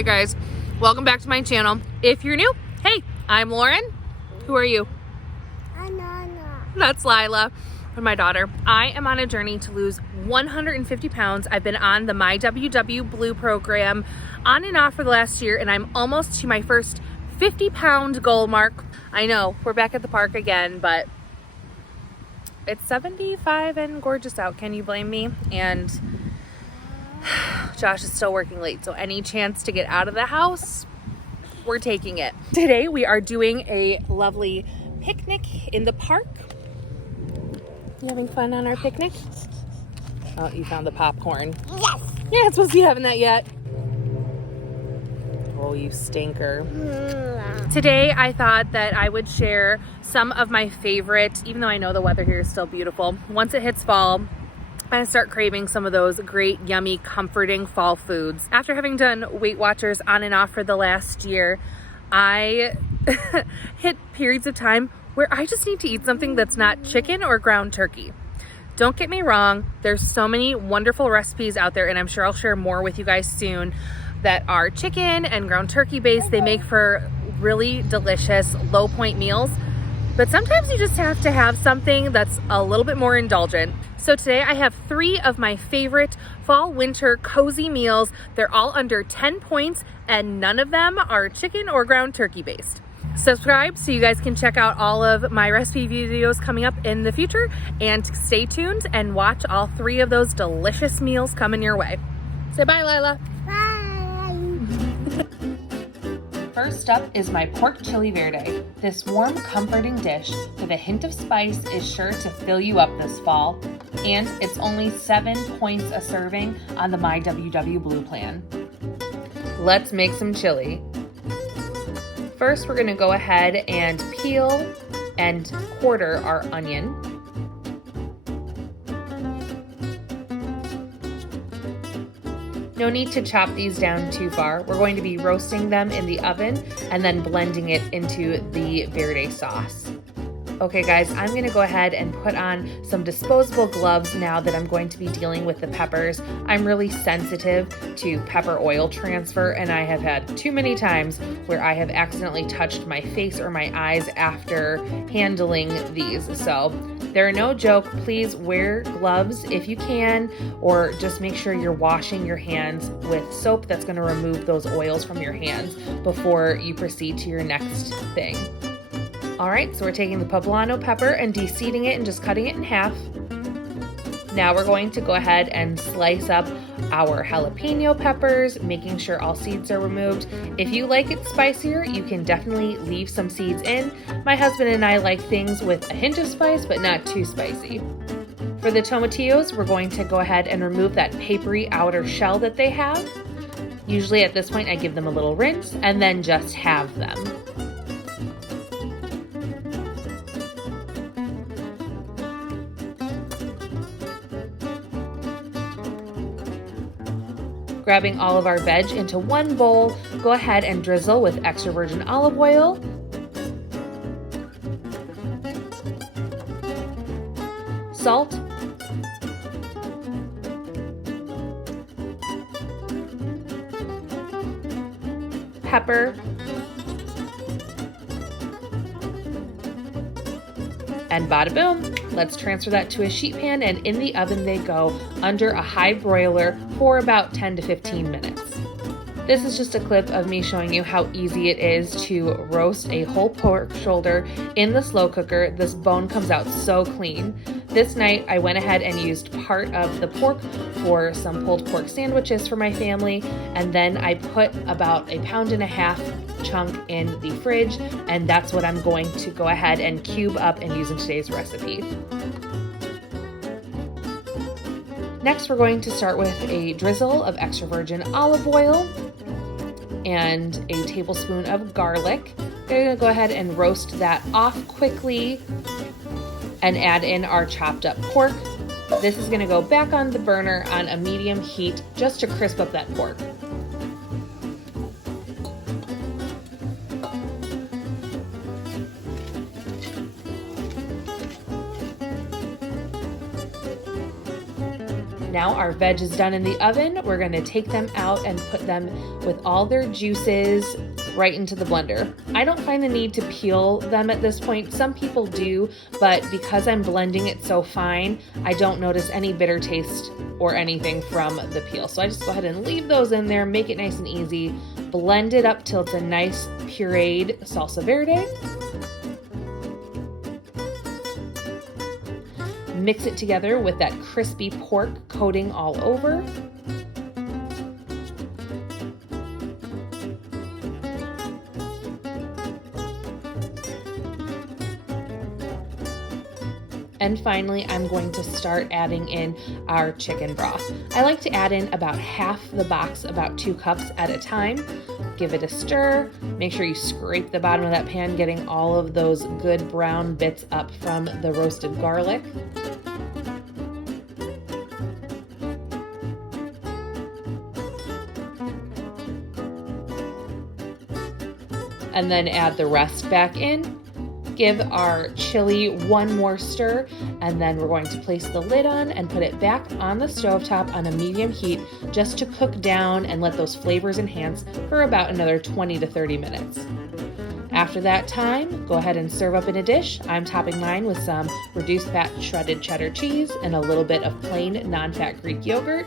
Hey guys, welcome back to my channel. If you're new, hey, I'm Lauren. Who are you? That's Lila, my daughter. I am on a journey to lose 150 pounds. I've been on the My WW Blue program on and off for the last year, and I'm almost to my first 50-pound goal mark. I know, we're back at the park again, but it's 75 and gorgeous out. Can you blame me? And Josh is still working late, so any chance to get out of the house, we're taking it. Today we are doing a lovely picnic in the park. You having fun on our picnic? Oh, you found the popcorn. Yes. You're not supposed to be having that yet. Oh, you stinker. Today I thought that I would share some of my favorite, even though I know the weather here is still beautiful, once it hits fall, I start craving some of those great, yummy, comforting fall foods. After having done Weight Watchers on and off for the last year, I hit periods of time where I just need to eat something that's not chicken or ground turkey. Don't get me wrong, there's so many wonderful recipes out there, and I'm sure I'll share more with you guys soon, that are chicken and ground turkey based. They make for really delicious low point meals. But sometimes you just have to have something that's a little bit more indulgent. So today I have 3 of my favorite fall winter cozy meals. They're all under 10 points and none of them are chicken or ground turkey based. Subscribe so you guys can check out all of my recipe videos coming up in the future, and stay tuned and watch all 3 of those delicious meals coming your way. Say bye, Lila. Bye. First up is my pork chili verde. This warm, comforting dish with a hint of spice is sure to fill you up this fall, and it's only 7 points a serving on the My WW Blue plan. Let's make some chili. First, we're gonna go ahead and peel and quarter our onion. No need to chop these down too far. We're going to be roasting them in the oven and then blending it into the verde sauce. Okay guys, I'm gonna go ahead and put on some disposable gloves now that I'm going to be dealing with the peppers. I'm really sensitive to pepper oil transfer, and I have had too many times where I have accidentally touched my face or my eyes after handling these. So they're no joke. Please wear gloves if you can, or just make sure you're washing your hands with soap that's gonna remove those oils from your hands before you proceed to your next thing. All right, so we're taking the poblano pepper and de-seeding it and just cutting it in half. Now we're going to go ahead and slice up our jalapeno peppers, making sure all seeds are removed. If you like it spicier, you can definitely leave some seeds in. My husband and I like things with a hint of spice, but not too spicy. For the tomatillos, we're going to go ahead and remove that papery outer shell that they have. Usually at this point, I give them a little rinse and then just halve them. Grabbing all of our veg into one bowl, go ahead and drizzle with extra virgin olive oil, salt, pepper, and bada boom. Let's transfer that to a sheet pan, and in the oven they go under a high broiler for about 10 to 15 minutes. This is just a clip of me showing you how easy it is to roast a whole pork shoulder in the slow cooker. This bone comes out so clean. This night I went ahead and used part of the pork for some pulled pork sandwiches for my family, and then I put about 1.5 pound chunk in the fridge, and that's what I'm going to go ahead and cube up and use in today's recipe. Next, we're going to start with a drizzle of extra virgin olive oil and a tablespoon of garlic. We're gonna go ahead and roast that off quickly and add in our chopped up pork. This is gonna go back on the burner on a medium heat just to crisp up that pork. Now our veg is done in the oven. We're going to take them out and put them with all their juices right into the blender. I don't find the need to peel them at this point. Some people do, but because I'm blending it so fine, I don't notice any bitter taste or anything from the peel. So I just go ahead and leave those in there, make it nice and easy, blend it up till it's a nice pureed salsa verde. Mix it together with that crispy pork coating all over. And finally, I'm going to start adding in our chicken broth. I like to add in about half the box, about 2 cups at a time. Give it a stir. Make sure you scrape the bottom of that pan, getting all of those good brown bits up from the roasted garlic. And then add the rest back in. Give our chili one more stir, and then we're going to place the lid on and put it back on the stovetop on a medium heat just to cook down and let those flavors enhance for about another 20 to 30 minutes. After that time, go ahead and serve up in a dish. I'm topping mine with some reduced fat shredded cheddar cheese and a little bit of plain non-fat Greek yogurt.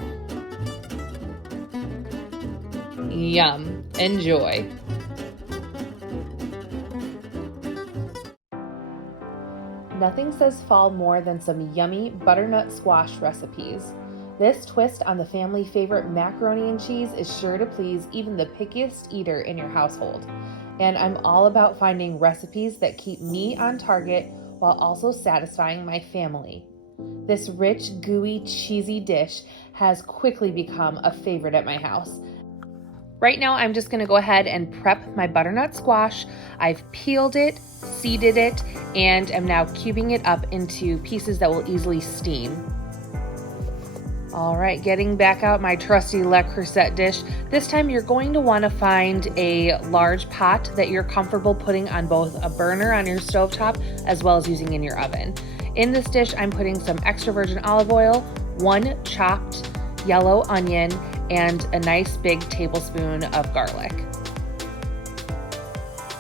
Yum. Enjoy. Nothing says fall more than some yummy butternut squash recipes. This twist on the family favorite macaroni and cheese is sure to please even the pickiest eater in your household. And I'm all about finding recipes that keep me on target while also satisfying my family. This rich, gooey, cheesy dish has quickly become a favorite at my house. Right now, I'm just gonna go ahead and prep my butternut squash. I've peeled it, seeded it, and am now cubing it up into pieces that will easily steam. All right, getting back out my trusty Le Creuset dish. This time you're going to wanna find a large pot that you're comfortable putting on both a burner on your stovetop as well as using in your oven. In this dish, I'm putting some extra virgin olive oil, 1 chopped yellow onion, and a nice big tablespoon of garlic.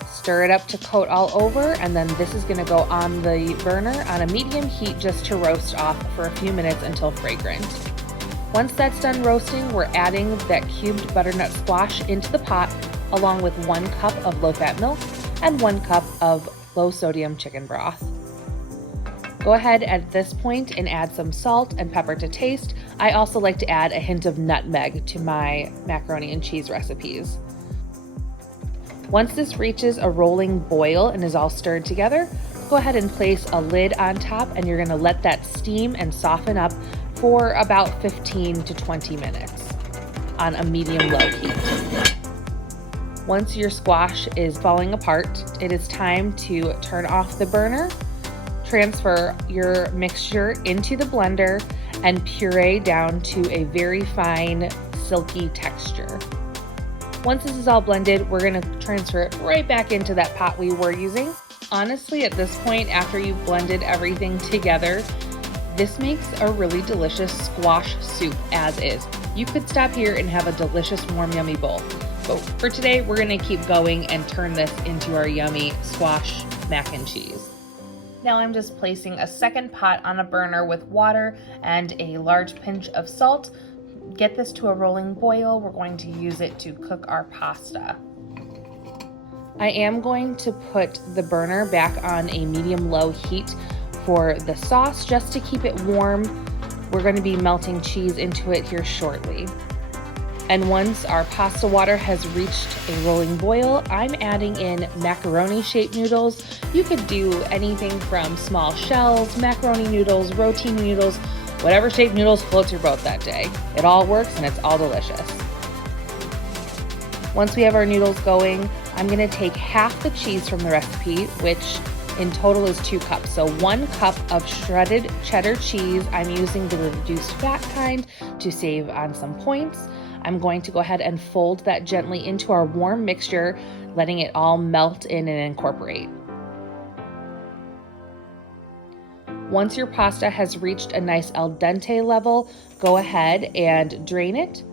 Stir it up to coat all over, and then this is gonna go on the burner on a medium heat just to roast off for a few minutes until fragrant. Once that's done roasting, we're adding that cubed butternut squash into the pot along with 1 cup of low-fat milk and 1 cup of low-sodium chicken broth. Go ahead at this point and add some salt and pepper to taste. I also like to add a hint of nutmeg to my macaroni and cheese recipes. Once this reaches a rolling boil and is all stirred together, go ahead and place a lid on top, and you're gonna let that steam and soften up for about 15 to 20 minutes on a medium-low heat. Once your squash is falling apart, it is time to turn off the burner, transfer your mixture into the blender, and puree down to a very fine, silky texture. Once this is all blended, we're gonna transfer it right back into that pot we were using. Honestly, at this point, after you've blended everything together, this makes a really delicious squash soup as is. You could stop here and have a delicious, warm, yummy bowl. But for today, we're gonna keep going and turn this into our yummy squash mac and cheese. Now I'm just placing a second pot on a burner with water and a large pinch of salt. Get this to a rolling boil. We're going to use it to cook our pasta. I am going to put the burner back on a medium-low heat for the sauce just to keep it warm. We're going to be melting cheese into it here shortly. And once our pasta water has reached a rolling boil, I'm adding in macaroni-shaped noodles. You could do anything from small shells, macaroni noodles, rotini noodles, whatever shaped noodles floats your boat that day. It all works and it's all delicious. Once we have our noodles going, I'm gonna take half the cheese from the recipe, which in total is 2 cups. So 1 cup of shredded cheddar cheese. I'm using the reduced fat kind to save on some points. I'm going to go ahead and fold that gently into our warm mixture, letting it all melt in and incorporate. Once your pasta has reached a nice al dente level, go ahead and drain it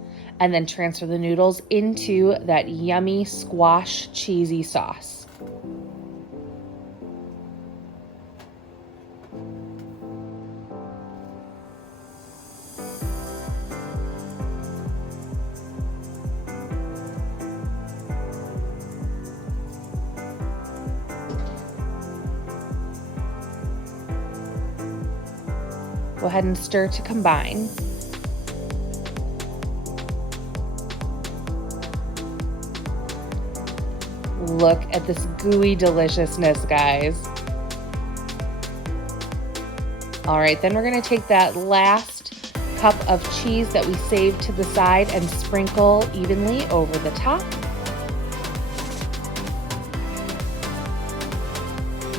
and then transfer the noodles into that yummy squash cheesy sauce. Go ahead and stir to combine. Look at this gooey deliciousness, guys. All right, then we're gonna take that last cup of cheese that we saved to the side and sprinkle evenly over the top.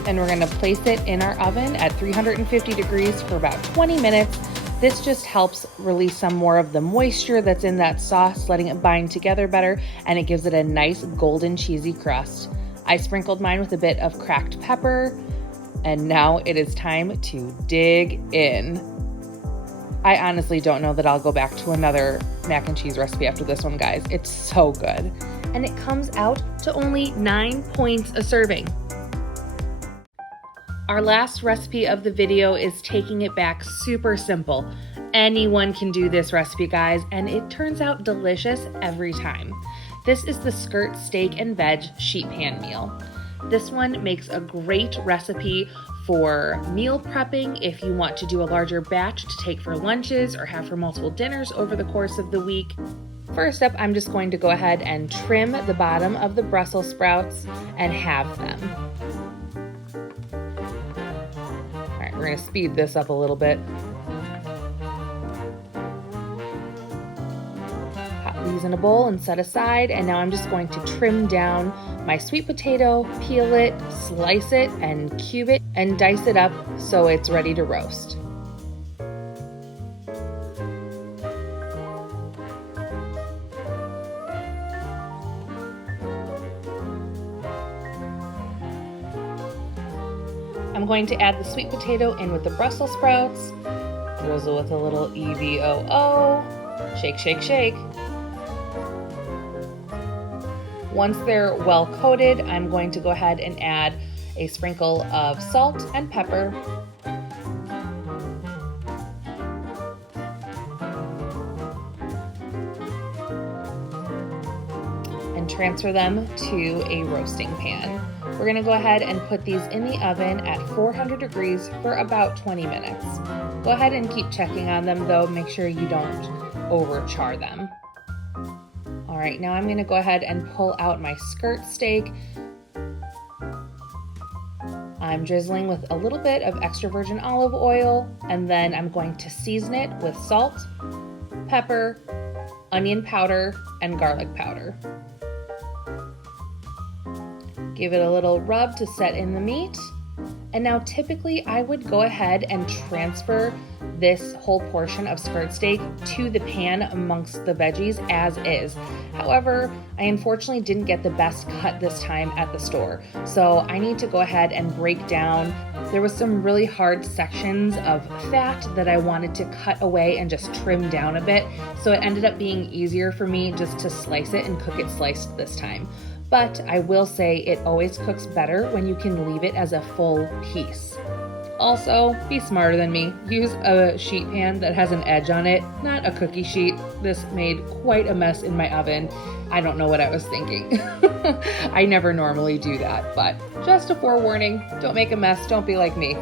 And we're gonna place it in our oven at 350 degrees for about 20 minutes. This just helps release some more of the moisture that's in that sauce, letting it bind together better, and it gives it a nice golden cheesy crust. I sprinkled mine with a bit of cracked pepper, and now it is time to dig in. I honestly don't know that I'll go back to another mac and cheese recipe after this one, guys. It's so good. And it comes out to only 9 points a serving. Our last recipe of the video is taking it back super simple. Anyone can do this recipe, guys, and it turns out delicious every time. This is the skirt steak and veg sheet pan meal. This one makes a great recipe for meal prepping if you want to do a larger batch to take for lunches or have for multiple dinners over the course of the week. First up, I'm just going to go ahead and trim the bottom of the Brussels sprouts and halve them. We're going to speed this up a little bit. Pop these in a bowl and set aside, and now I'm just going to trim down my sweet potato, peel it, slice it, and cube it, and dice it up so it's ready to roast. I'm going to add the sweet potato in with the Brussels sprouts, drizzle with a little EVOO, shake, shake, shake. Once they're well coated, I'm going to go ahead and add a sprinkle of salt and pepper. And transfer them to a roasting pan. We're gonna go ahead and put these in the oven at 400 degrees for about 20 minutes. Go ahead and keep checking on them though, make sure you don't overchar them. All right, now I'm gonna go ahead and pull out my skirt steak. I'm drizzling with a little bit of extra virgin olive oil, and then I'm going to season it with salt, pepper, onion powder, and garlic powder. Give it a little rub to set in the meat. And now typically I would go ahead and transfer this whole portion of skirt steak to the pan amongst the veggies as is. However, I unfortunately didn't get the best cut this time at the store. So I need to go ahead and break down. There was some really hard sections of fat that I wanted to cut away and just trim down a bit. So it ended up being easier for me just to slice it and cook it sliced this time. But I will say it always cooks better when you can leave it as a full piece. Also, be smarter than me. Use a sheet pan that has an edge on it, not a cookie sheet. This made quite a mess in my oven. I don't know what I was thinking. I never normally do that, but just a forewarning, don't make a mess, don't be like me.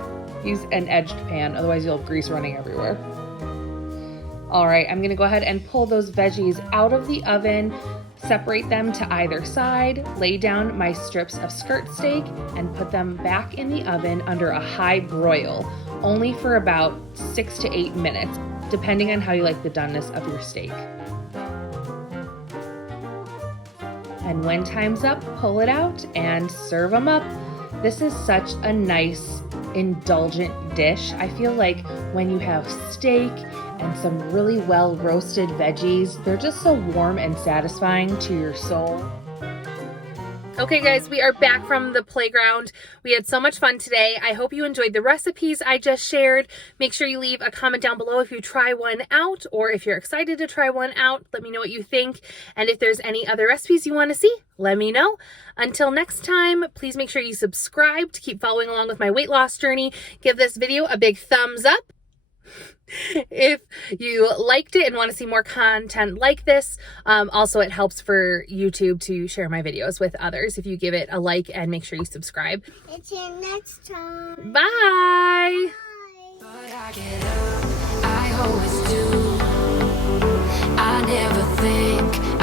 Use an edged pan, otherwise you'll have grease running everywhere. All right, I'm gonna go ahead and pull those veggies out of the oven, separate them to either side, lay down my strips of skirt steak, and put them back in the oven under a high broil, only for about 6 to 8 minutes, depending on how you like the doneness of your steak. And when time's up, pull it out and serve them up. This is such a nice, indulgent dish. I feel like when you have steak and some really well roasted veggies, they're just so warm and satisfying to your soul. Okay guys, we are back from the playground. We had so much fun today. I hope you enjoyed the recipes I just shared. Make sure you leave a comment down below if you try one out or if you're excited to try one out. Let me know what you think. And if there's any other recipes you want to see, let me know. Until next time, please make sure you subscribe to keep following along with my weight loss journey. Give this video a big thumbs up if you liked it and want to see more content like this. Also, it helps for YouTube to share my videos with others if you give it a like and make sure you subscribe. Until next time. Bye. Bye. But I get up, I always do. I never think